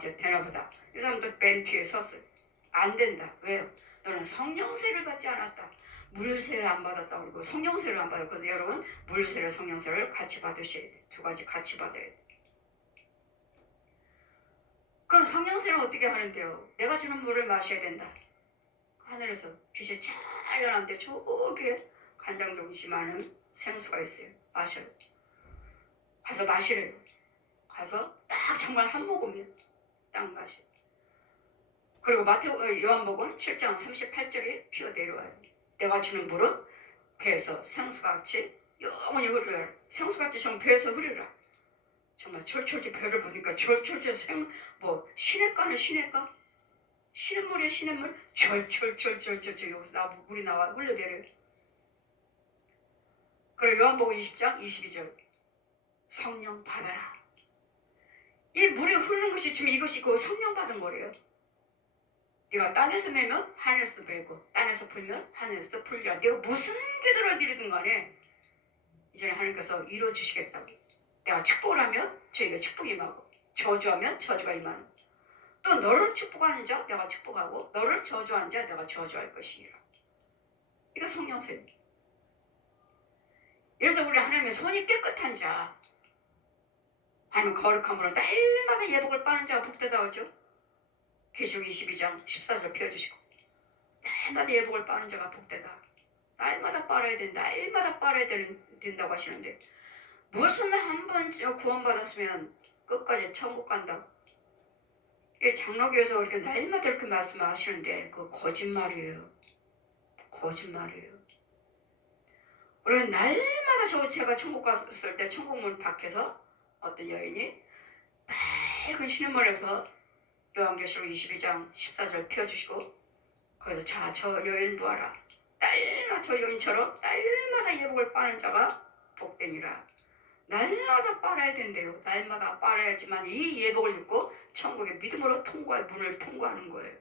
되나 보다. 이 사람도 맨 뒤에 섰어요. 안 된다. 왜요? 너는 성령세를 받지 않았다. 물세를 안 받았다. 그리고 성령세를 안 받았다. 그래서 여러분 물세를 성령세를 같이 받으셔야 돼. 두 가지 같이 받아야 돼. 그럼 성령세는 어떻게 하는데요? 내가 주는 물을 마셔야 된다. 하늘에서 빛이 찬란한데 저기 간장동심하는 생수가 있어요. 마셔요. 가서 마시래요. 가서 딱 정말 한 모금이요. 딱 마셔요. 그리고 요한복음 7장 38절에 피어 내려와요. 내가 주는 물은 배에서 생수같이 영원히 흐르라. 생수같이 정말 배에서 흐르라. 정말 철철지 배를 보니까 철철지 시냇가는 시냇가? 시냇물이야 시냇물? 철철철철철 여기서 물이 나와 흘러내려요. 그리고 요한복음 20장 22절 성령 받아라. 이 물이 흐르는 것이 지금 이것이 그 성령 받은 거래요. 네가 땅에서 매면 하늘에서도 매고 땅에서 풀면 하늘에서도 풀리라. 네가 무슨 기도를 드리든 간에 이전에 하나님께서 이루어주시겠다고. 내가 축복을 하면 저에게 축복이 임하고 저주하면 저주가 임하는. 또 너를 축복하는 자 내가 축복하고 너를 저주하는 자 내가 저주할 것이라. 이게 성령세입니다. 그래서 우리 하나님의 손이 깨끗한 자 하나님 거룩함으로 날마다 예복을 빠는 자가 복되다 하죠. 계시록 22장 14절 펴주시고 날마다 예복을 빠는 자가 복되다. 날마다 빨아야 된다. 날마다 빨아야 된다고 하시는데 무슨 한 번 구원받았으면 끝까지 천국 간다. 장로교에서 그렇게 날마다 이렇게 말씀하시는데 그거 거짓말이에요. 거짓말이에요. 우리는 날마다 제가 천국 갔을 때 천국문 밖에서 어떤 여인이 빨간 신음문에서 요한계시록 22장 14절 펴주시고 거기서 자 저 여인 보아라. 날마다 저 여인처럼 날마다 예복을 빠는 자가 복되니라. 날마다 빨아야 된대요. 날마다 빨아야지만 이 예복을 입고 천국의 믿음으로 문을 통과하는 거예요.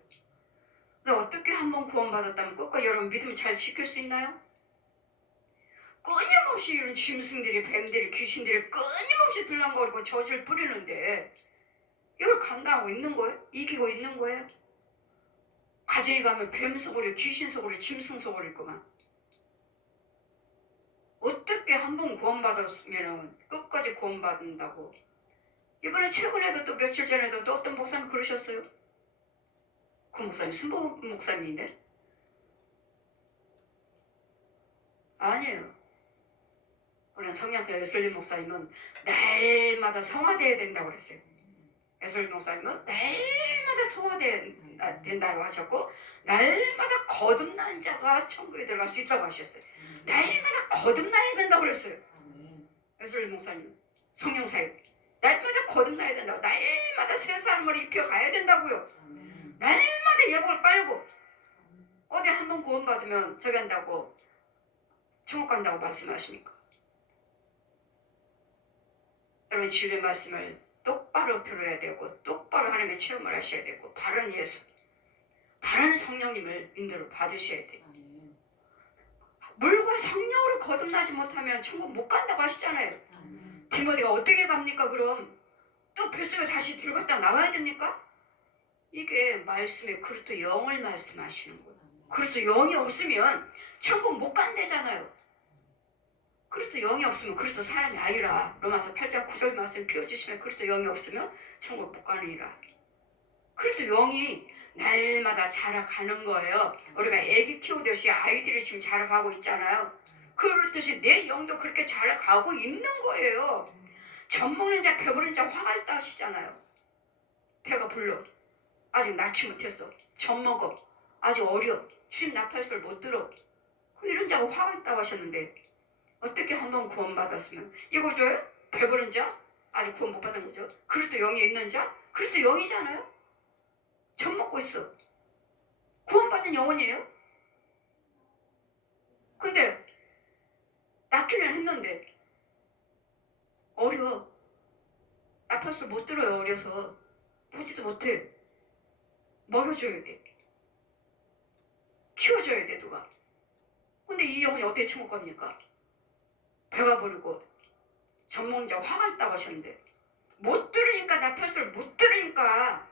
근데 어떻게 한번 구원받았다면 끝까지 여러분 믿음 잘 지킬 수 있나요? 끊임없이 이런 짐승들이 뱀들이 귀신들이 끊임없이 들락거리고 저주를 부리는데 이걸 감당하고 있는 거예요? 이기고 있는 거예요? 가정에 가면 뱀 속으로 귀신 속으로 짐승 속으로 있구만. 어떻게 한번 구원받았으면 끝까지 구원받는다고. 이번에 최근에도 또 며칠 전에도 또 어떤 목사님 그러셨어요. 그 목사님 순보 목사님인데 아니에요. 우리는 성령사 예술림 목사님은 날마다 성화돼야 된다고 그랬어요. 예술림 목사님은 날마다 성화돼야 된다고 하셨고 날마다 거듭난 자가 천국에 들어갈 수 있다고 하셨어요. 날마다 거듭나야 된다고 그랬어요. 예술림 목사님 성령사역 날마다 거듭나야 된다고. 날마다 새 삶을 입혀가야 된다고요. 날마다 예복을 빨고 어디 한번 구원받으면 저기 한다고 천국 간다고 말씀하십니까? 여러분 진리의 말씀을 똑바로 들어야 되고 똑바로 하나님의 체험을 하셔야 되고 바른 예수, 바른 성령님을 인도를 받으셔야 돼요. 물과 성령으로 거듭나지 못하면 천국 못 간다고 하시잖아요. 디모데가 어떻게 갑니까 그럼? 또 뱃속에 다시 들어갔다 나와야 됩니까? 이게 말씀에 그리스도 영을 말씀하시는 거예요. 그리스도 영이 없으면 천국 못 간대잖아요. 그리스도 영이 없으면 그리스도 사람이 아니라. 로마서 8장 9절 말씀 피워주시면 그리스도 영이 없으면 천국 못 가느니라. 그리스도 영이 날마다 자라가는 거예요. 우리가 애기 키우듯이 아이들이 지금 자라가고 있잖아요. 그렇듯이 내 영도 그렇게 자라가고 있는 거예요. 젖 먹는 자 배부른 자 화가 있다 하시잖아요. 배가 불러. 아직 낳지 못했어. 젖 먹어. 아직 어려. 주님 나팔소를 못 들어. 이런 자가 화가 있다고 하셨는데 어떻게 한번 구원받았으면 이거 줘요? 배부른 자? 아직 구원 못 받은 거죠. 그리스도 영이 있는 자? 그리스도 영이잖아요. 젖 먹고 있어. 구원받은 영혼이에요. 근데 낳기는 했는데 어려. 나팔소 못 들어요. 어려서. 보지도 못해. 먹여줘야 돼. 키워줘야 돼 누가. 근데 이 영혼이 어떻게 천국 갑니까? 배가 부르고 젖 먹는 자가 화가 있다고 하셨는데 못 들으니까 나 펼스를 못 들으니까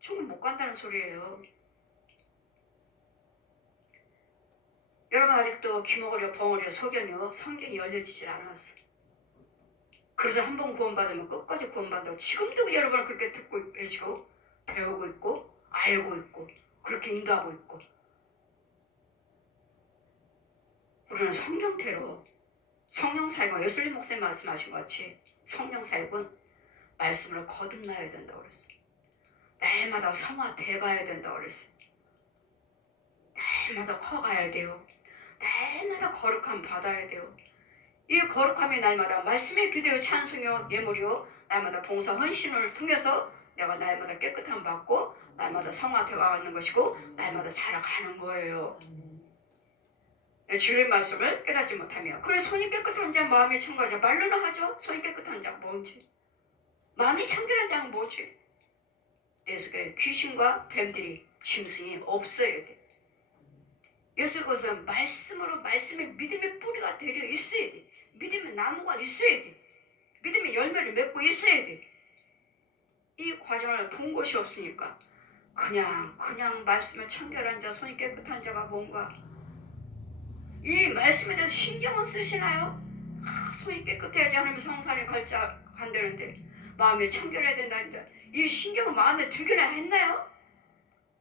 천국 못 간다는 소리예요. 여러분 아직도 귀머거리와 벙어리와 소견이요 성경이 열려지질 않았어. 그래서 한 번 구원받으면 끝까지 구원받는다고 지금도 여러분은 그렇게 듣고 계시고 배우고 있고 알고 있고 그렇게 인도하고 있고 우리는 성경대로 성령사역은 예수님 목사님 말씀하신 것 같이 성령사역은 말씀으로 거듭나야 된다고 그랬어요. 날마다 성화돼 가야 된다고 그랬어요. 날마다 커가야 돼요. 날마다 거룩함 받아야 돼요. 이 거룩함이 날마다 말씀의 기도요 찬송요 예물이요 날마다 봉사 헌신을 통해서 내가 날마다 깨끗함 받고 날마다 성화되어 가는 것이고 날마다 자라가는 거예요. 진리의 말씀을 깨닫지 못하며 그래 손이 깨끗한 자 마음이 청결한 자 말로는 하죠. 손이 깨끗한 자 뭐지? 마음이 청결한 자는 뭐지? 내 속에 귀신과 뱀들이 짐승이 없어야 돼. 예수 것은 말씀으로 말씀의 믿음의 뿌리가 되려 있어야 돼. 믿음의 나무가 있어야 돼. 믿음의 열매를 맺고 있어야 돼. 이 과정을 본 것이 없으니까 그냥 말씀에 청결한 자 손이 깨끗한 자가 뭔가 이 말씀에 대해서 신경은 쓰시나요? 손이 깨끗해야지 하나님 성산에 간다는데 마음에 청결해야 된다는데 이 신경을 마음에 두기나 했나요?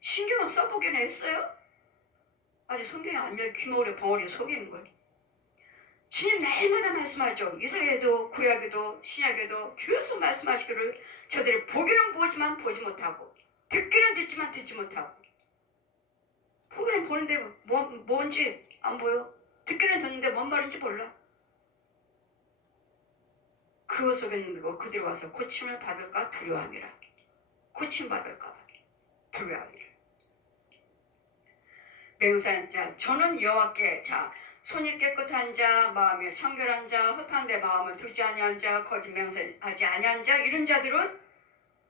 신경을 써보기나 했어요? 아직 성경이 안 열려 귀머거리 벙어리 속이는 걸. 주님 날마다 말씀하죠. 이사야에도 구약에도 신약에도 계속 말씀하시기를 저들이 보기는 보지만 보지 못하고 듣기는 듣지만 듣지 못하고 보기는 보는데 뭔지 안 보여. 듣기는 듣는데 뭔 말인지 몰라. 그 속에 있는 거 그들이 와서 고침을 받을까 두려워함이라. 고침 받을까 봐 두려워함이라. 맹세한 자 저는 여호와께 자 손이 깨끗한 자 마음이 청결한 자 헛한 데 마음을 두지 아니한 자 거짓 맹세하지 아니한 자 이런 자들은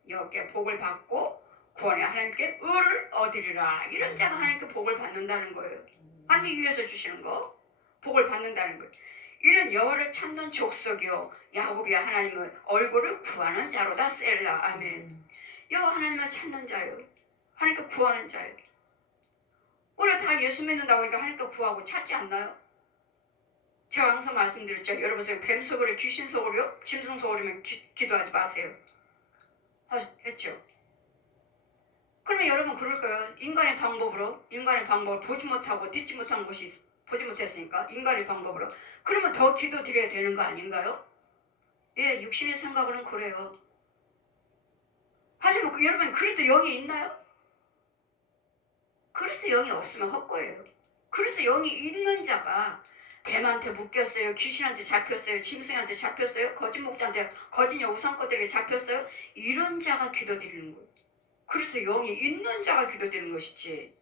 여호와께 복을 받고 구원의 하나님께 의를 얻으리라. 이런 자가 하나님께 복을 받는다는 거예요. 하나님이 위해서 주시는 거 복을 받는다는 거예요. 이는 여호와를 찾는 족속이요 야곱이야 하나님의 얼굴을 구하는 자로다. 셀라. 아멘. 여호와 하나님을 찾는 자요 하나님께 구하는 자요. 우리 다 예수 믿는다고 하니까 하나님께 구하고 찾지 않나요? 제가 항상 말씀드렸죠. 여러분 뱀 속으로 귀신 속으로요 짐승 속으로면 기도하지 마세요 했죠. 그러면 여러분 그럴 거예요. 인간의 방법을 보지 못하고 듣지 못한 것이 보지 못했으니까 인간의 방법으로 그러면 더 기도 드려야 되는 거 아닌가요? 예, 육신의 생각으로는 그래요. 하지만 여러분 그리스도 영이 있나요? 그리스도 영이 없으면 헛거예요. 그리스도 영이 있는 자가 뱀한테 묶였어요. 귀신한테 잡혔어요. 짐승한테 잡혔어요. 거짓 목자한테 거짓 우상것들에게 잡혔어요. 이런 자가 기도드리는 거예요. 그리스도 영이 있는 자가 기도드리는 것이지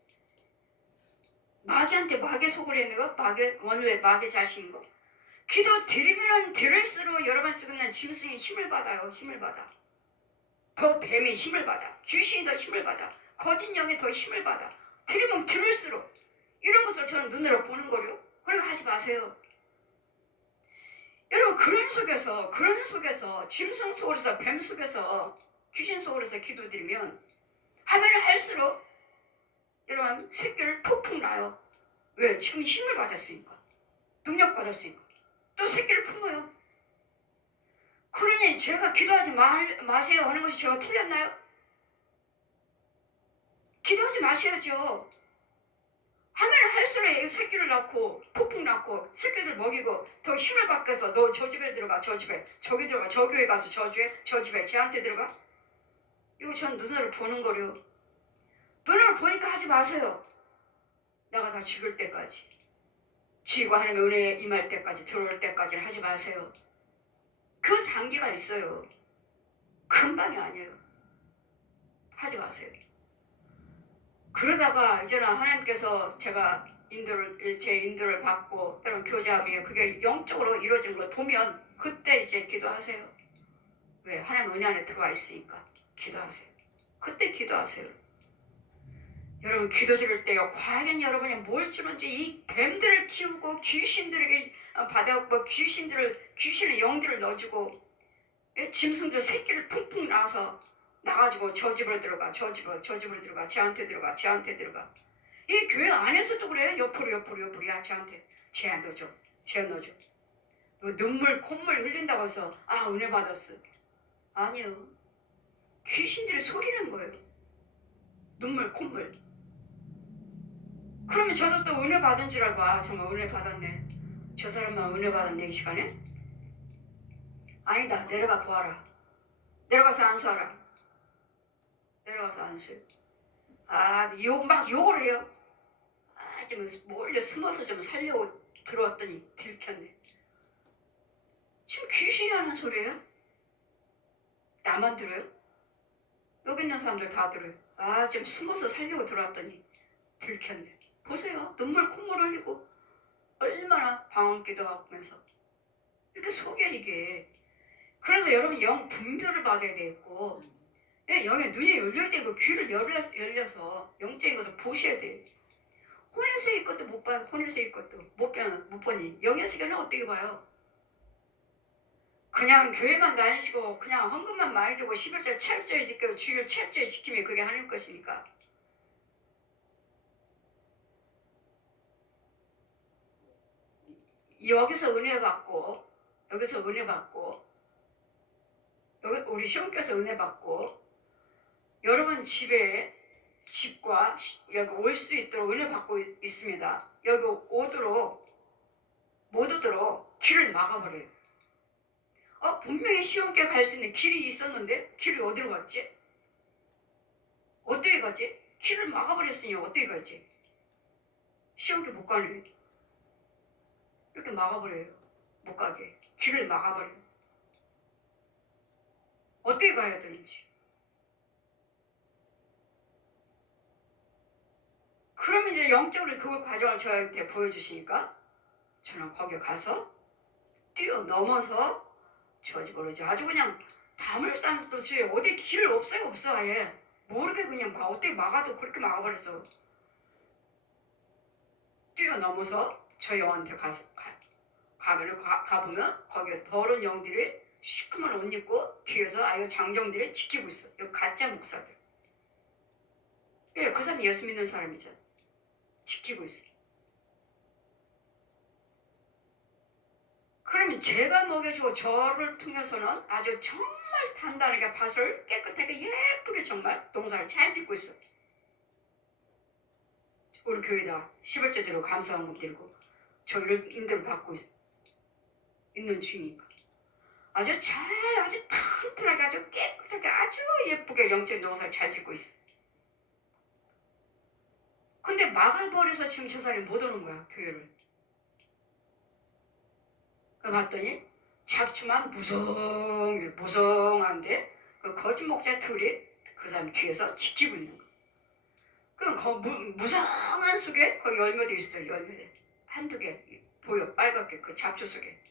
마귀한테 마귀 속으로 있는 거 원래 마귀 자신인 거 기도 드리면 드릴수록 여러분 속에 있는 짐승이 힘을 받아요. 힘을 받아. 더 뱀이 힘을 받아. 귀신이 더 힘을 받아. 거짓 영이 더 힘을 받아. 드리면 드릴수록 이런 것을 저는 눈으로 보는 거요. 그러니까 하지 마세요. 여러분 그런 속에서 짐승 속으로서 뱀 속에서 귀신 속으로서 기도드리면 하면 할수록 여러분 새끼를 푹푹 낳아요. 왜? 지금 힘을 받았으니까. 능력 받았으니까. 또 새끼를 품어요. 그러니 제가 기도하지 마세요 하는 것이 제가 틀렸나요? 기도하지 마셔야죠. 하면 할수록 새끼를 낳고 푹푹 낳고 새끼를 먹이고 더 힘을 받아서 너 저 집에 들어가 저 집에 저기 들어가 저 교회 가서 저 집에 쟤한테 들어가. 이거 전 눈으로 보는 거요. 눈으로 보니까 하지 마세요. 내가 다 죽을 때까지 주의가 하나님의 은혜에 임할 때까지 들어올 때까지는 하지 마세요. 그 단계가 있어요. 금방이 아니에요. 하지 마세요. 그러다가 이제는 하나님께서 제가 제 인도를 받고 여러분 교제하며 그게 영적으로 이루어지는 걸 보면 그때 이제 기도하세요. 왜? 하나님 은혜 안에 들어와 있으니까 기도하세요. 그때 기도하세요. 여러분 기도드릴 때요. 과연 여러분이 뭘 주는지 이 뱀들을 키우고 귀신들에게 받아먹고 귀신의 영들을 넣어주고 예? 짐승도 새끼를 풍풍 낳아서 나가지고 저 집으로 들어가, 저 집으로 들어가, 쟤한테 들어가, 쟤한테 들어가. 이 교회 안에서도 그래요. 옆으로. 야, 쟤 넣어줘. 너 눈물 콧물 흘린다고 해서 은혜 받았어. 아니요. 귀신들이 속이는 거예요. 눈물 콧물. 그러면 저도 또 은혜 받은 줄 알고 정말 은혜 받았네. 저 사람만 은혜 받았네 이 시간에? 아니다. 내려가 보아라. 내려가서 안수하라. 내려가서 안수해. 막 욕을 해요. 좀 몰래 숨어서 좀 살려고 들어왔더니 들켰네. 지금 귀신이 하는 소리예요? 나만 들어요? 여기 있는 사람들 다 들어요. 좀 숨어서 살려고 들어왔더니 들켰네. 보세요. 눈물 콧물 흘리고 얼마나 방언기도 하면서 이렇게 속여 이게. 그래서 여러분 영 분별을 받아야 되겠고, 영의 눈이 열려야 되고 귀를 열려서 영적인 것을 보셔야 돼요. 혼에서의 것도 못 봐요. 혼에서의 것도 못 보니 영의 세계는 어떻게 봐요? 그냥 교회만 다니시고 그냥 헌금만 많이 주고 11절 철저히 지키고 주일 철저히 지키면 그게 하나님 것입니까? 여기서 은혜 받고 여기 우리 시험께서 은혜 받고 여러분 집과 여기 올 수 있도록 은혜 받고 있습니다. 여기 못 오도록 길을 막아버려요. 분명히 시험께 갈 수 있는 길이 있었는데 길이 어디로 갔지? 어떻게 가지? 길을 막아버렸으니 어떻게 가지? 시험께 못 가네. 이렇게 막아버려요. 못 가게. 길을 막아버려요. 어떻게 가야 되는지. 그러면 이제 영적으로 그 과정을 저한테 보여주시니까 저는 거기 가서 뛰어넘어서 저 집으로 아주 그냥 담을 쌓듯이 어디 길 없어요. 아예 모르게 그냥 어떻게 막아도 그렇게 막아버렸어. 뛰어넘어서 저 영한테 가보면 거기에 더러운 영들이 시커먼 옷 입고 뒤에서 장정들이 지키고 있어. 이 가짜 목사들. 그 사람이 예수 믿는 사람이잖아. 지키고 있어. 그러면 제가 먹여주고 저를 통해서는 아주 정말 단단하게 밭을 깨끗하게 예쁘게 정말 농사를 잘 짓고 있어. 우리 교회다 11조 드리고 감사헌금 드리고 저기를 임대를 받고 있는 중이니까 아주 튼튼하게 아주 깨끗하게 아주 예쁘게 영적 농사를 잘 짓고 있어. 근데 막아버려서 지금 저 사람이 못 오는 거야 교회를. 봤더니 잡초만 무성한데 그 거짓 목자 둘이 그 사람 뒤에서 지키고 있는 거야. 그럼 무성한 속에 거기 열매도 있어요. 열매들 한두 개 보여 빨갛게 그 잡초 속에.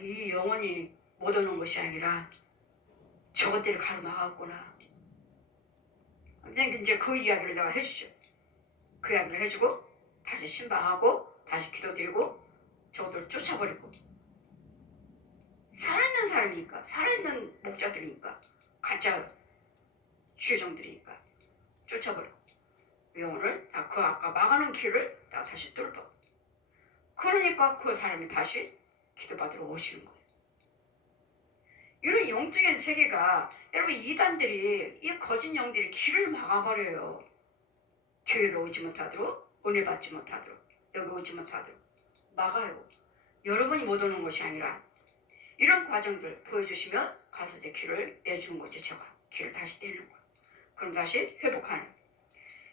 이 영혼이 못 오는 것이 아니라 저것들이 가로막았구나. 근데 이제 그 이야기를 내가 해주죠. 그 이야기를 해주고 다시 신방하고 다시 기도드리고 저것들을 쫓아버리고. 살아있는 사람이니까 살아있는 목자들이니까 가짜 주의종들이니까 쫓아버리고 영혼을 그 아까 막아놓은 길을 다시 뚫어. 그러니까 그 사람이 다시 기도받으러 오시는 거예요. 이런 영적인 세계가 여러분 이단들이 이 거짓 영들이 길을 막아버려요. 교회로 오지 못하도록 은혜 받지 못하도록 여기 오지 못하도록 막아요. 여러분이 못 오는 것이 아니라 이런 과정들 보여주시면 가서 내 길을 내주는 거죠. 제가 길을 다시 내는 거예요. 그럼 다시 회복하는.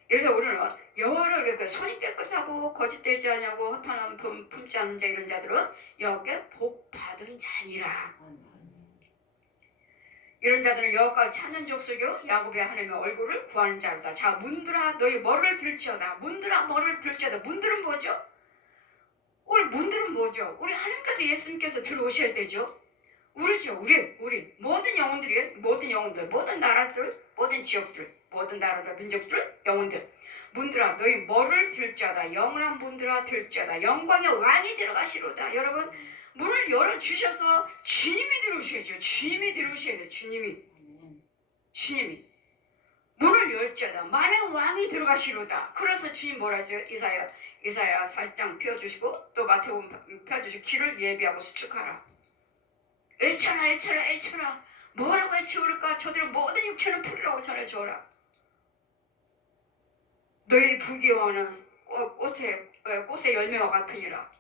그래서 우리는 여호와를 손이 깨끗하고 거짓되지 않냐고 허탄한 품지 않는 자 이런 자들은 여호와께 복 받은 자니라. 이런 자들은 여호와를 찾는 족속이요 야곱의 하나님의 얼굴을 구하는 자로다. 자, 문들아 너희 머리를 들지어다. 문들아 머리를 들지어다. 문들은 뭐죠? 문들은 뭐죠? 우리 하나님께서 예수님께서 들어오셔야 되죠. 우리죠. 우리 모든 영혼들이 모든 나라들 모든 지역들 모든 나라들 민족들 영혼들 문들아 너희 머리를 들지어다. 영원한 문들아 들지어다. 영광의 왕이 들어가시로다. 여러분 문을 열어주셔서 주님이 들어오셔야죠. 주님이 들어오셔야 돼요. 주님이 문을 열자다 만왕 왕이 들어가시로다. 그래서 주님 뭐라 하죠? 이사야 살짝 펴주시고 또 마태복음 펴주시고 길을 예비하고 수축하라. 외쳐라. 뭐라고 외쳐올까? 저들은 모든 육체는 풀이라고 전해줘라. 너희 부귀영화는 꽃의 열매와 같으니라.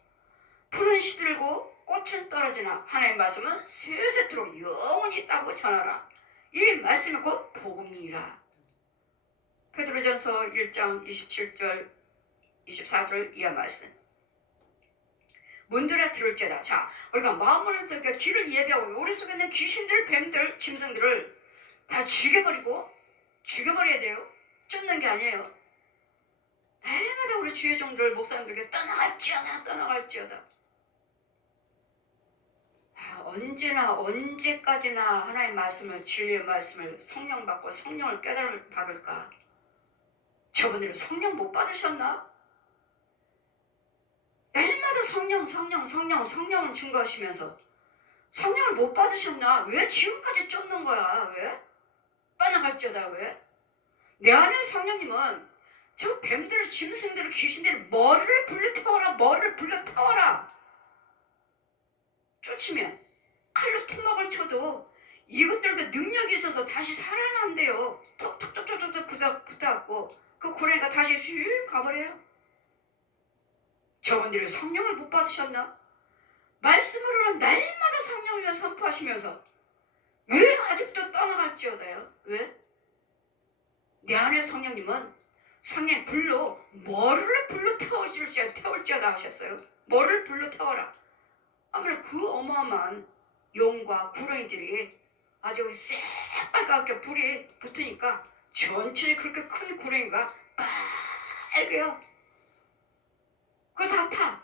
풀은 시들고 꽃은 떨어지나 하나님의 말씀은 세세토록 영원히 있다고 전하라. 이 말씀이 곧 복음이라. 베드로전서 1장 27절 24절 이하 말씀. 문들아 들을지어다. 자, 우리가 마음으로 길을 예비하고 우리 속에 있는 귀신들, 뱀들, 짐승들을 다 죽여버려야 돼요. 쫓는 게 아니에요. 날마다 우리 주의 종들, 목사님들에게 떠나갈지어다. 언제까지나 하나님의 말씀을, 진리의 말씀을 성령 받고 성령을 깨달음을 받을까? 저분들은 성령 못 받으셨나? 날마다 성령을 증거하시면서 성령을 못 받으셨나? 왜 지금까지 쫓는 거야? 왜? 떠나갈지어다. 왜? 내 안에 성령님은 저 뱀들을, 짐승들을, 귀신들을 머리를 불러태워라. 쫓으면 칼로 토막을 쳐도 이것들도 능력이 있어서 다시 살아난대요. 톡톡톡톡톡 붙어갖고 그 고라니가 다시 슉 가버려요. 저분들이 성령을 못 받으셨나? 말씀으로는 날마다 성령을 선포하시면서 왜 아직도 떠나갈지어다요? 왜? 내 안에 성령님은 성령 불로 뭐를 불러 태울지어다 하셨어요. 뭐를 불러 태워라. 아무래도 그 어마어마한 용과 구렁이들이 아주 새빨갛게 불이 붙으니까 전체에 그렇게 큰 구렁이가 빨개요. 그거 다 타.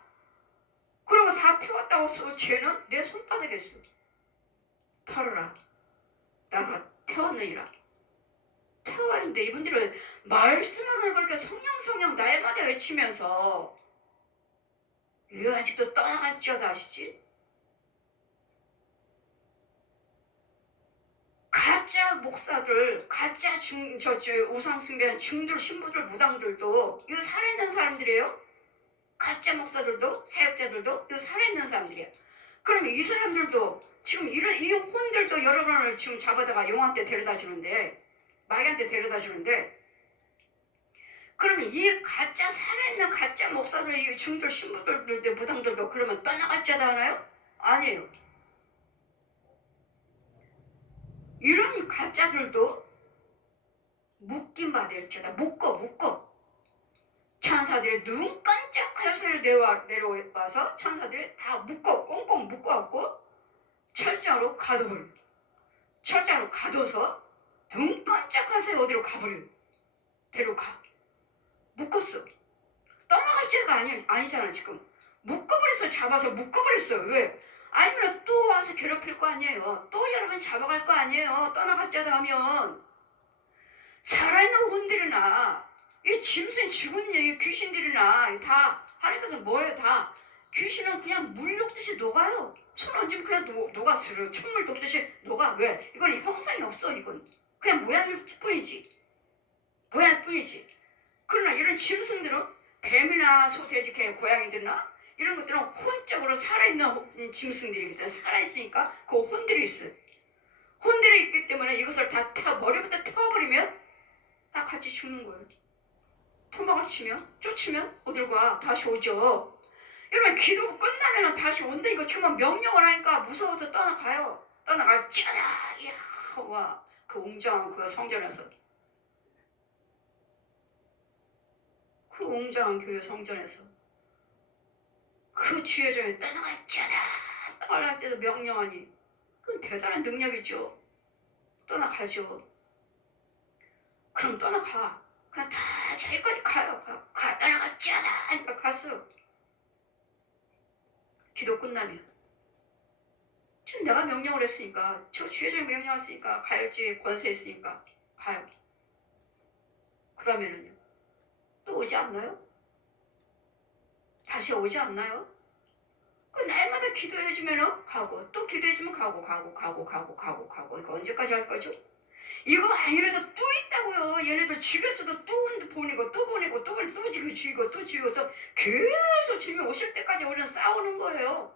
그러고 다 태웠다고 해서 쟤는 내 손바닥에 있어. 털어라. 나가 태웠느니라. 태워야 하는데 이분들은 말씀으로 그렇게 성령 날마다 외치면서 왜 아직도 떠나갈지어다 하시지? 가짜 목사들, 가짜 우상숭배한 중들, 신부들, 무당들도 이거 살아있는 사람들이에요. 가짜 목사들도, 사역자들도 이거 살아있는 사람들이에요. 그러면 이 사람들도 지금 이 혼들도 여러분을 지금 잡아다가 용한테 데려다 주는데, 마귀한테 데려다 주는데, 그러면 이 가짜 살아있는 가짜 목사들, 이 중들, 신부들, 무당들도 그러면 떠나갈지어다 하나요? 아니에요. 이런 가짜들도 묶임 받을지어다. 묶어. 천사들이 눈 깜짝할 소리를 내려와서 천사들이 다 꽁꽁 묶어갖고 철장으로 가둬버려요. 철장으로 가둬서 눈 깜짝할 사이 어디로 가버려요. 데려가. 묶었어. 떠나갈지가 아니잖아 지금. 묶어버렸어. 잡아서 묶어버렸어. 왜? 아니면 또 와서 괴롭힐 거 아니에요. 또 여러분 잡아갈 거 아니에요. 떠나갈지다 하면. 살아있는 혼들이나 이 짐승 죽은 귀신들이나 다 하나님께서 뭐예요? 다 귀신은 그냥 물 녹듯이 녹아요. 손 얹으면 그냥 녹아. 찬물 녹듯이 녹아. 왜? 이건 형상이 없어. 이건 그냥 모양일 뿐이지. 그러나 이런 짐승들은 뱀이나 소돼지, 개, 고양이들이나 이런 것들은 혼적으로 살아있는 짐승들이기 때문에 살아있으니까 그 혼들이 있어요. 혼들이 있기 때문에 이것을 다 머리부터 태워버리면 다 같이 죽는 거예요. 토막을 치면, 쫓으면 어딜 가? 다시 오죠. 여러분 기도 끝나면 다시 온다. 이거 지금 명령을 하니까 무서워서 떠나가요. 떠나갈지어다. 와, 그 웅장한 그 성전에서, 그 웅장한 교회 성전에서 그 주의 종이 떠나갈지어다 명령하니 그건 대단한 능력이죠. 떠나가죠. 그럼 떠나가. 그냥 다 저기까지 가요. 떠나갈지어다 하니까 갔어요. 기도 끝나면 지금 내가 명령을 했으니까, 저 주의 종이 명령했으니까 가야지. 권세 있으니까 가요. 그 다음에는요, 또 오지 않나요? 다시 오지 않나요? 그 날마다 기도해주면 가고 또 기도해주면 가고 이거 언제까지 할 거죠? 이거 아니라도 또 있다고요. 얘네들 죽였어도 또 보내고 또 보내고 또 보내고 또 죽이고 또 죽이고 또 계속 주님 오실 때까지 우리는 싸우는 거예요.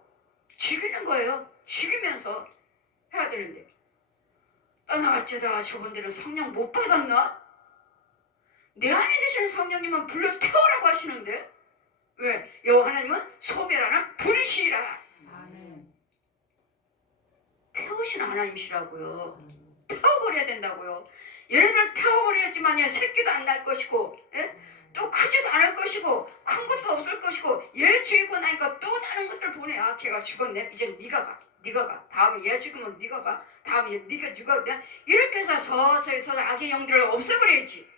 죽이는 거예요. 죽이면서 해야 되는데 떠나갈지다 저분들은 성령 못 받았나? 내 안에 계시는 성령님은 불러 태우라고 하시는데 왜? 여호와 하나님은 소멸하는 불이시라. 태우시는 하나님이시라고요. 태워버려야 된다고요. 얘네들 태워버려야지만 새끼도 안 날 것이고 또 크지도 않을 것이고 큰 것도 없을 것이고 얘 죽이고 나니까 또 다른 것들 보내. 아 걔가 죽었네. 이제 네가 가. 다음에 얘 죽으면 네가 가. 다음에 네가 죽었네. 이렇게 해서 서서히 악의 영들을 없애버려야지.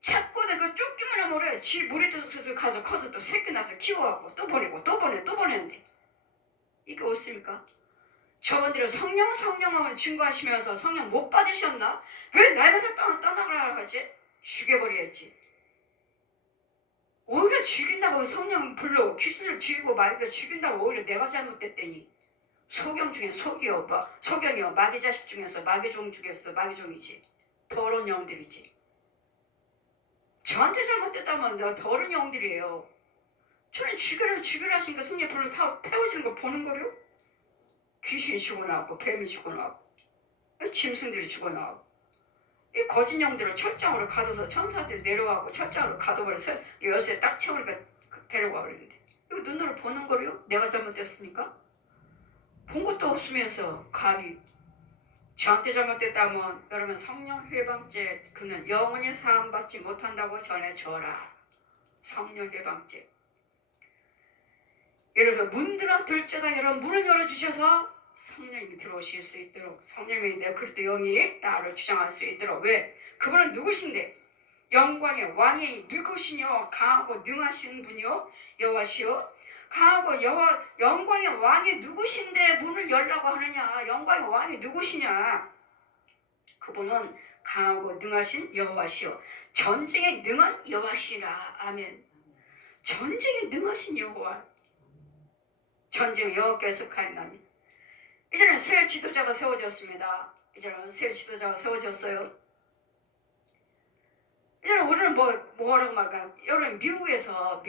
자꾸 내가 쫓기만 하면 지 무리도 가서 커서 또 새끼 나서 키워갖고 또 보내고 또 보내는데 이게 옳습니까? 저분들은 성령하고 증거하시면서 성령 못 받으셨나? 왜 날마다 떠나가라 하지? 죽여버려야지. 오히려 죽인다고 성령 불러 귀신을 죽이고 마귀를 죽인다고 오히려 내가 잘못됐더니 소경 중에 소경이요 마귀 자식 중에서 마귀종 죽였어. 마귀종이지. 더러운 영들이지. 저한테 잘못됐다면 내가 더러운 영들이에요. 저는 죽이라 하시니까 성령 불러 태워지는 걸 보는 거요? 귀신이 죽어나왔고 뱀이 죽어나왔고 짐승들이 죽어나왔고 이 거짓 영들을 철장으로 가둬서 천사들이 내려와고 철장으로 가둬버려서 열쇠 딱 채우니까 데려가 버리는데 이거 눈으로 보는 거요? 내가 잘못됐습니까? 본 것도 없으면서 감히 저한테 잘못됐다면 여러분 성령 해방죄 그는 영원히 사함받지 못한다고 전해줘라. 성령 해방죄. 예를 들어서 문들어 들자다 여러분 문을 열어주셔서 성령님이 들어오실 수 있도록 성령님이 내 그리스도 영이 나를 주장할 수 있도록 왜? 그분은 누구신데? 영광의 왕이 누구시뇨? 강하고 능하신 분이요? 여호와시요? 강하고 영광의 왕이 누구신데 문을 열라고 하느냐? 영광의 왕이 누구시냐? 그분은 강하고 능하신 여호와시요. 전쟁에 능한 여호와시라. 아멘. 전쟁에 능하신 여호와. 전쟁 여호와께서 속하였나니. 이제는 새 지도자가 세워졌습니다. 이제는 새 지도자가 세워졌어요. 이제는 우리는 뭐라고 말할까? 여러분 미국에서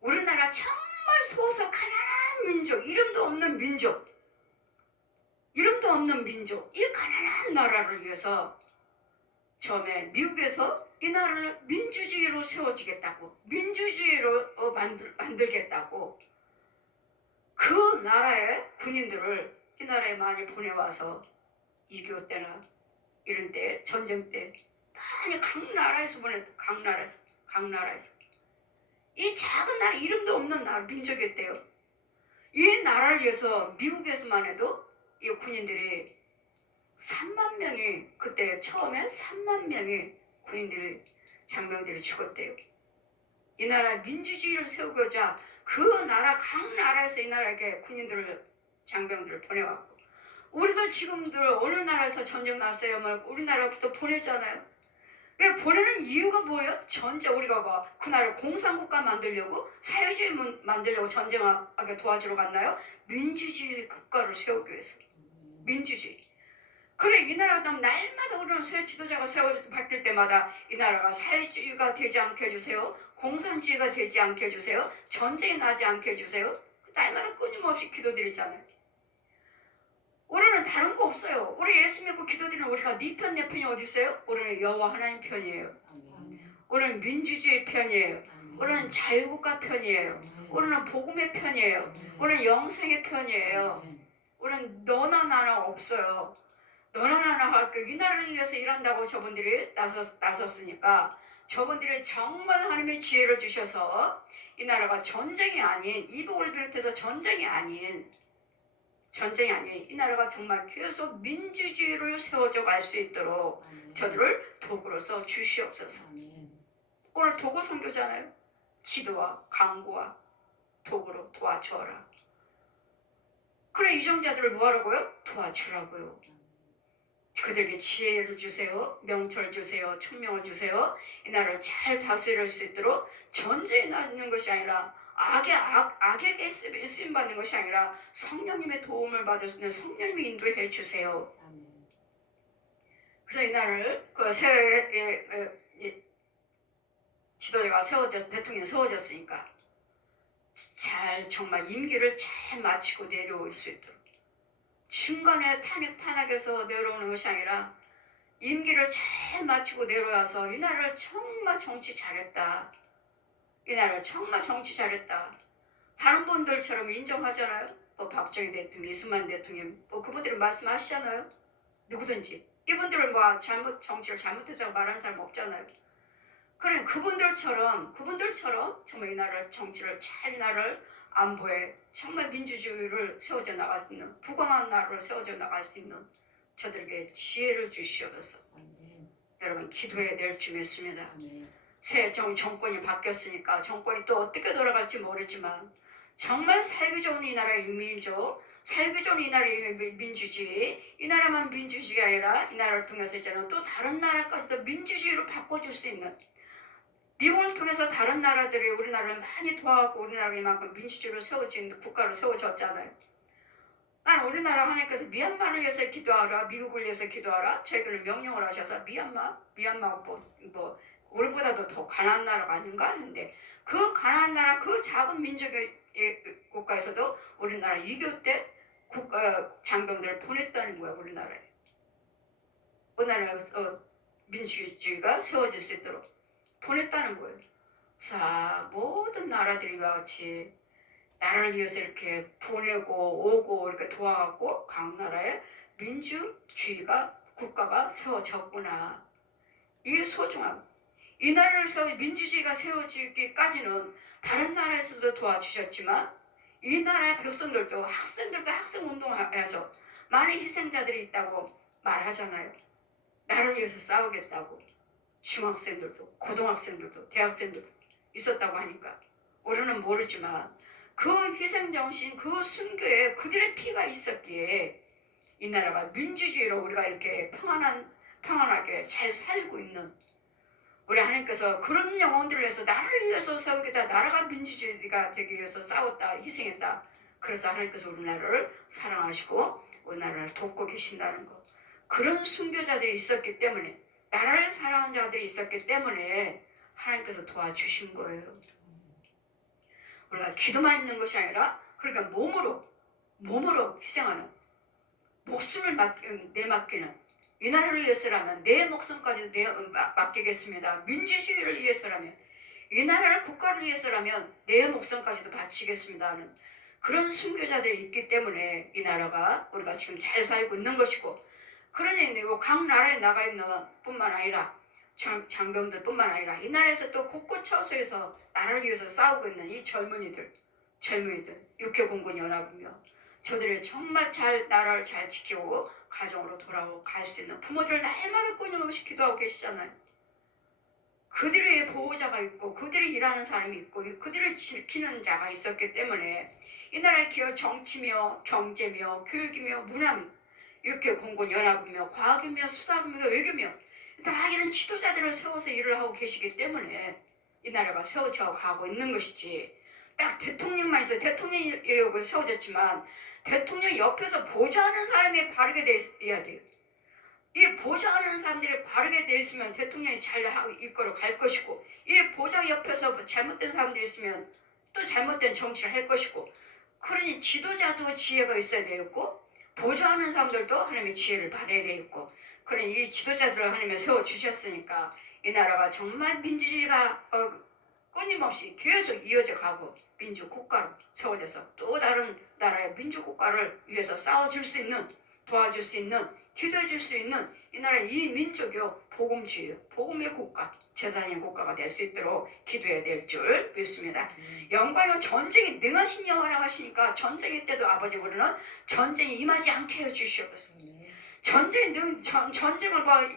우리나라 정말 소수 가난한 민족, 이름도 없는 민족, 이 가난한 나라를 위해서 처음에 미국에서 이 나라를 민주주의로 세워주겠다고, 민주주의로 만들겠다고 그 나라의 군인들을 이 나라에 많이 보내와서 2.25 때나 이런 때 전쟁 때 많이 각 나라에서 각 나라에서 이 작은 나라 이름도 없는 나라 민족이었대요. 이 나라를 위해서 미국에서만 해도 이 군인들이 3만 명이 그때 처음에 3만 명의 군인들이 장병들이 죽었대요. 이 나라 민주주의를 세우고자 그 나라 각 나라에서 이 나라에게 군인들을 장병들을 보내왔고 우리도 지금들 어느 나라에서 전쟁 났어요? 우리나라부터 보내잖아요. 왜 보내는 이유가 뭐예요? 전쟁 우리가 그 나라 공산국가 만들려고 사회주의 만들려고 전쟁하게 도와주러 갔나요? 민주주의 국가를 세우기 위해서. 민주주의. 그래 이 나라가 날마다 우리는 새 지도자가 바뀔 때마다 이 나라가 사회주의가 되지 않게 해주세요. 공산주의가 되지 않게 해주세요. 전쟁이 나지 않게 해주세요. 날마다 끊임없이 기도드리잖아요. 우리는 다른 거 없어요. 우리 예수 믿고 기도드리는 우리가 네 편 내 편이 어디 있어요? 우리는 여호와 하나님 편이에요. 우리는 민주주의 편이에요. 우리는 자유국가 편이에요. 우리는 복음의 편이에요. 우리는 영생의 편이에요. 우리는 너나 나나 없어요. 너나 나나 할 이 나라를 위해서 일한다고 저분들이 나섰으니까 저분들이 정말 하나님의 지혜를 주셔서 이 나라가 전쟁이 아닌 이복을 비롯해서 전쟁이 아닌 이 나라가 정말 계속 민주주의를 세워져 갈 수 있도록 저들을 도구로서 주시옵소서. 오늘 도구 선교잖아요. 기도와 강구와 도구로 도와주어라. 그래 유정자들을 뭐하라고요? 도와주라고요. 그들에게 지혜를 주세요. 명철 주세요. 총명을 주세요. 이 나라를 잘 다스릴 수 있도록 전쟁이 나는 것이 아니라 악에게 쓰임 받는 것이 아니라 성령님의 도움을 받을 수 있는 성령님이 인도해 주세요. 그래서 이날을 그 세월의 지도자가 대통령이 세워졌으니까 잘 정말 임기를 잘 마치고 내려올 수 있도록, 중간에 탄핵에서 내려오는 것이 아니라 임기를 잘 마치고 내려와서 이 나라를 정말 정치 잘했다, 이 나라를 정말 정치 잘했다, 다른 분들처럼 인정하잖아요. 뭐 박정희 대통령, 이승만 대통령, 뭐 그분들은 말씀하시잖아요. 누구든지 이분들은 뭐 정치를 잘못했다고 말하는 사람 없잖아요. 그래, 그분들처럼 정말 이 나라를 정치를 잘, 이 나라를 안보에 정말 민주주의를 세워져 나갈 수 있는, 부강한 나라를 세워져 나갈 수 있는 저들에게 지혜를 주시옵소서. 여러분 기도해야 될 줄 믿습니다. 새 정권이 바뀌었으니까 정권이 또 어떻게 돌아갈지 모르지만 정말 살기 좋은 이 나라의 민족, 살기 좋은 이 나라의 민주주의, 이 나라만 민주주의가 아니라 이 나라를 통해서 있잖아요, 또 다른 나라까지도 민주주의로 바꿔줄 수 있는, 미국을 통해서 다른 나라들이 우리나라를 많이 도와고 우리나라가 이만큼 민주주의로 세워진 국가로 세워졌잖아요. 난 우리나라 하나님께서 미얀마를 위해서 기도하라, 미국을 위해서 기도하라, 저에게는 명령을 하셔서 미얀마 뭐 우리보다도 더 가난한 나라가 아닌가 했는데, 그 가난한 나라, 그 작은 민족의 국가에서도 우리나라 2.25 때 국가 장병들을 보냈다는 거야. 우리나라에 민주주의가 세워질 수 있도록 보냈다는 거예요. 자, 모든 나라들이 같이 나라를 위해서 이렇게 보내고 오고 이렇게 도와갖고 각 나라에 민주주의가 국가가 세워졌구나. 이게 소중하고, 이 나라를 민주주의가 세워지기까지는 다른 나라에서도 도와주셨지만 이 나라의 백성들도 학생운동해서 많은 희생자들이 있다고 말하잖아요. 나라를 위해서 싸우겠다고 중학생들도 고등학생들도 대학생들도 있었다고 하니까 우리는 모르지만 그 희생정신, 그 순교에 그들의 피가 있었기에 이 나라가 민주주의로 우리가 이렇게 평안하게 잘 살고 있는, 우리 하나님께서 그런 영혼들을 위해서 나라를 위해서 싸우겠다, 나라가 민주주의가 되기 위해서 싸웠다, 희생했다. 그래서 하나님께서 우리나라를 사랑하시고 우리나라를 돕고 계신다는 것, 그런 순교자들이 있었기 때문에, 나라를 사랑하는 자들이 있었기 때문에 하나님께서 도와주신 거예요. 우리가 기도만 있는 것이 아니라 그러니까 몸으로 희생하는, 목숨을 내맡기는, 이 나라를 위해서라면 내 목숨까지도 맡기겠습니다. 민주주의를 위해서라면, 이 나라를 국가를 위해서라면 내 목숨까지도 바치겠습니다 하는 그런 순교자들이 있기 때문에 이 나라가 우리가 지금 잘 살고 있는 것이고, 그러니 각 나라에 나가 있는 뿐만 아니라 장병들 뿐만 아니라 이 나라에서 또 곳곳 처소에서 나라를 위해서 싸우고 있는 이 젊은이들 육해공군 연합이며, 저들이 정말 나라를 잘 지키고 가정으로 돌아갈 수 있는 부모들 날마다 끊임없이 기도하고 계시잖아요. 그들의 보호자가 있고 그들이 일하는 사람이 있고 그들을 지키는 자가 있었기 때문에 이 나라의 정치며 경제며 교육이며 문화며 육해공군 연합이며 과학이며 수사이며 외교며 다 이런 지도자들을 세워서 일을 하고 계시기 때문에 이 나라가 세워져 가고 있는 것이지, 딱 대통령만 있어요. 대통령이 세워졌지만 대통령 옆에서 보좌하는 사람이 바르게 돼야 돼요. 이 보좌하는 사람들이 바르게 돼 있으면 대통령이 잘 이끌어 갈 것이고, 이 보좌 옆에서 잘못된 사람들이 있으면 또 잘못된 정치를 할 것이고, 그러니 지도자도 지혜가 있어야 되겠고 보좌하는 사람들도 하나님의 지혜를 받아야 되겠고, 그러니 이 지도자들을 하나님이 세워주셨으니까 이 나라가 정말 민주주의가 끊임없이 계속 이어져 가고 민주국가로 세워져서 또 다른 나라의 민주국가를 위해서 싸워줄 수 있는, 도와줄 수 있는, 기도해줄 수 있는 이 나라 이 민족이요 복음주의, 복음의 국가, 제사장의 국가가 될 수 있도록 기도해야 될 줄 믿습니다. 영광이요 전쟁이 능하신 여호와라 하시니까 전쟁의 때도 아버지 우리는 전쟁이 임하지 않게 해주시옵소서. 전쟁을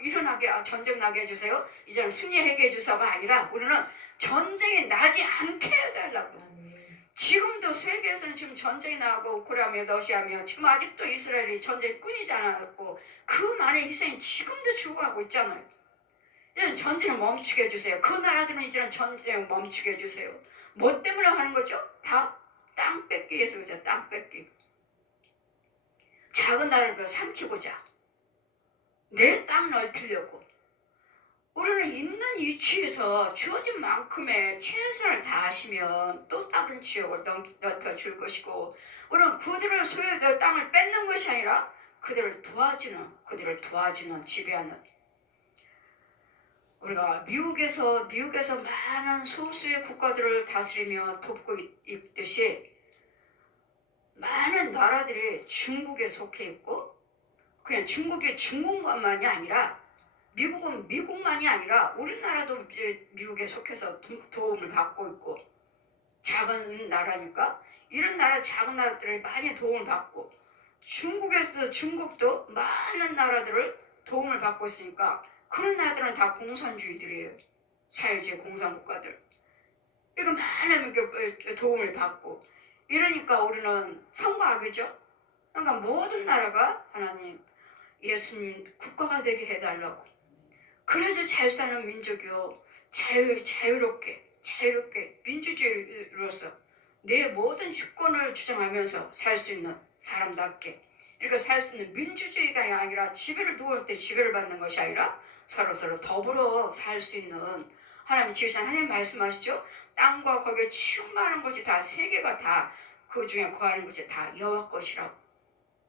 일어나게 전쟁 나게 해주세요. 이제는 승리하게 해주사가 아니라 우리는 전쟁이 나지 않게 해달라고. 지금도 세계에서는 지금 전쟁이 나고 우크라이나며 러시아며 지금 아직도 이스라엘이 전쟁이 끊이지 않았고 그 많은 희생이 지금도 죽어가고 있잖아요. 이제는 전쟁을 멈추게 해주세요. 그 나라들은 이제는 전쟁을 멈추게 해주세요. 뭐 때문에 하는 거죠? 다 땅 뺏기 위해서 그죠? 땅 뺏기. 작은 나라들 삼키고자 내 땅 넓히려고 우리는 있는 위치에서 주어진 만큼의 최선을 다하시면 또 다른 지역을 넓혀줄 것이고 우리는 그들을 소유의 땅을 뺏는 것이 아니라 그들을 도와주는 지배하는 우리가 미국에서 많은 소수의 국가들을 다스리며 돕고 있듯이 많은 나라들이 중국에 속해 있고 그냥 중국이 중국만이 아니라 미국은 미국만이 아니라 우리나라도 미국에 속해서 도움을 받고 있고 작은 나라니까 이런 나라 작은 나라들이 많이 도움을 받고 중국도 많은 나라들을 도움을 받고 있으니까 그런 나라들은 다 공산주의들이에요. 사회주의 공산국가들. 그러니까 많은 도움을 받고 이러니까 우리는 성과하겠죠. 그러니까 모든 나라가 하나님 예수님 국가가 되게 해달라고 그래서 잘 사는 민족이요 자유롭게 민주주의로서 내 모든 주권을 주장하면서 살 수 있는 사람답게 그러니까 살 수 있는 민주주의가 아니라 지배를 누울 때 지배를 받는 것이 아니라 서로 더불어 살 수 있는 하나님 지으신 하나님 말씀하시죠. 땅과 거기에 충만한 것이 다 세계가 다 그 중에 거하는 것이 다 여호와 것이라고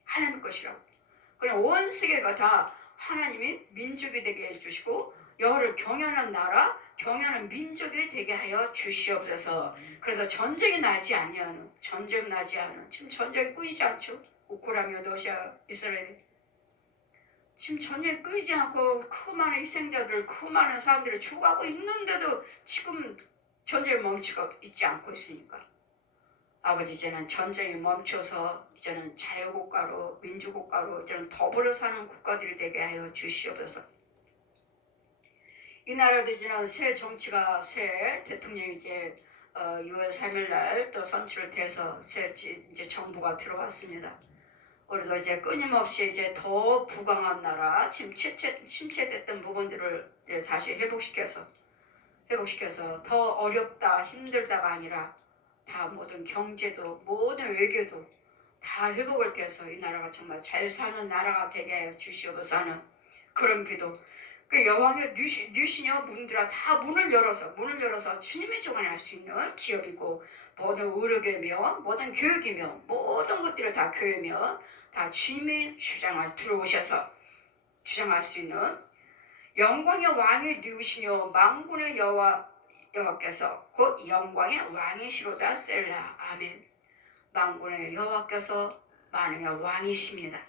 하나님 것이라고 그냥 온 세계가 다 하나님이 민족이 되게 해주시고 여호와를 경외하는 나라 경외하는 민족이 되게 하여 주시옵소서. 그래서 전쟁이 나지 않는 지금 전쟁이 끊이지 않죠. 우크라이나 러시아 이스라엘 지금 전쟁이 끊이지 않고 그 많은 희생자들 그 많은 사람들이 죽어가고 있는데도 지금 전쟁이 멈추고 있지 않고 있으니까 아버지 이제는 전쟁이 멈춰서 이제는 자유국가로 민주국가로 이제는 더불어 사는 국가들이 되게 하여 주시옵소서. 이 나라도 이제는 새 정치가 새 대통령이 이제 6월 3일 날 또 선출을 돼서 새 이제 정부가 들어왔습니다. 우리도 이제 끊임없이 이제 더 부강한 나라 지금 침체됐던 부분들을 다시 회복시켜서 더 어렵다 힘들다가 아니라 다 모든 경제도 모든 외교도 다 회복을 돼서 이 나라가 정말 잘 사는 나라가 되게 하여 주시옵소서 하는 그런 기도. 그 여왕의 뉴시녀 문들아 다 문을 열어서 주님의 종을 할 수 있는 기업이고 모든 의료계며 모든 교육이며 모든 것들을 다 교회며 다 주님의 주장을 들어오셔서 주장할 수 있는 영광의 왕이 누구시뇨 만군의 여호와께서 곧 영광의 왕이시로다 셀라 아멘. 만군의 여호와께서 만왕의 왕이십니다.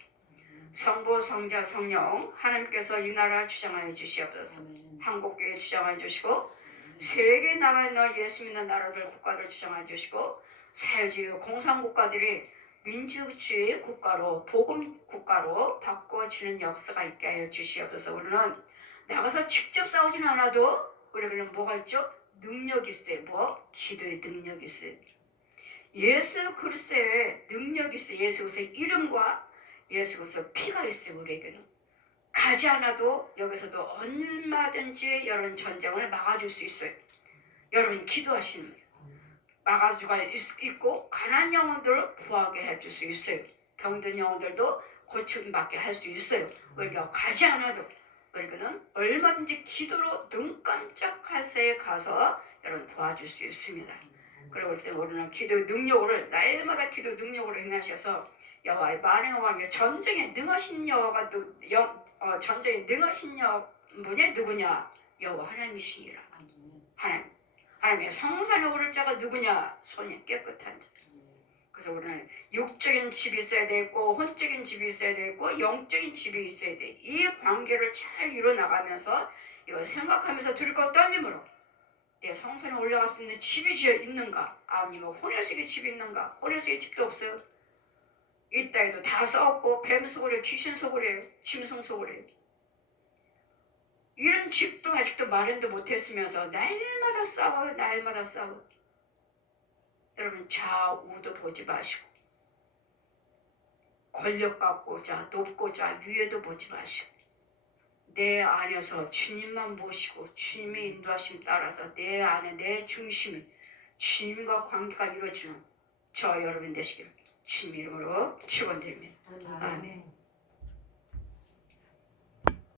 성부 성자 성령 하나님께서 이 나라 주장하여 주시옵소서. 한국교회 주장하여 주시고 세계에 나가 있는 예수 믿는 나라들 국가들 주장하여 주시고 사회주의 공산국가들이 민주주의 국가로 복음 국가로 바꿔지는 역사가 있게 하여 주시옵소서. 우리는 나가서 직접 싸우진 않아도 우리는 뭐가 있죠? 능력이 있어요. 뭐? 기도의 능력이 있어요. 예수 그리스도의 능력이 있어요. 예수 그리스도의 이름과 예수 그리스도의 피가 있어요. 우리에게는 가지 않아도 여기서도 얼마든지 여러분 전쟁을 막아줄 수 있어요. 여러분 기도하시는 거예요. 막아주가 있고 가난한 영혼들을 부하게 해줄 수 있어요. 병든 영혼들도 고침받게 할 수 있어요. 우리가 가지 않아도 우리는 얼마든지 기도로 눈 깜짝할 새에 가서 여러분 도와줄 수 있습니다. 그리고 우리는 기도의 능력을 날마다 기도 능력으로 행하셔서 여호와의 만왕의 왕의 전쟁에 능하신 여호와가 전쟁에 능하신 분이 누구냐? 여호와 하나님이시니라. 하나님의 성산에 오를 자가 누구냐? 손이 깨끗한 자. 그래서 우리는 육적인 집이 있어야 되고 혼적인 집이 있어야 되고 영적인 집이 있어야 돼. 이 관계를 잘 이뤄나가면서 이걸 생각하면서 들고 떨림으로 내 성산에 올라갈 수 있는 집이 있는가? 아니면 혼외식의 집이 있는가? 혼외식의 집도 없어요. 이따 해도 다 썩었고 뱀 속으로 귀신 속으로 짐승 속으로 이런 집도 아직도 마련도 못했으면서 날마다 싸워. 여러분 좌우도 보지 마시고 권력 갖고자 높고자 위에도 보지 마시고 내 안에서 주님만 모시고 주님의 인도하심 따라서 내 안에 내 중심이 주님과 관계가 이루어지는 저 여러분 되시기를 주님 이름으로 축원드립니다. 아멘.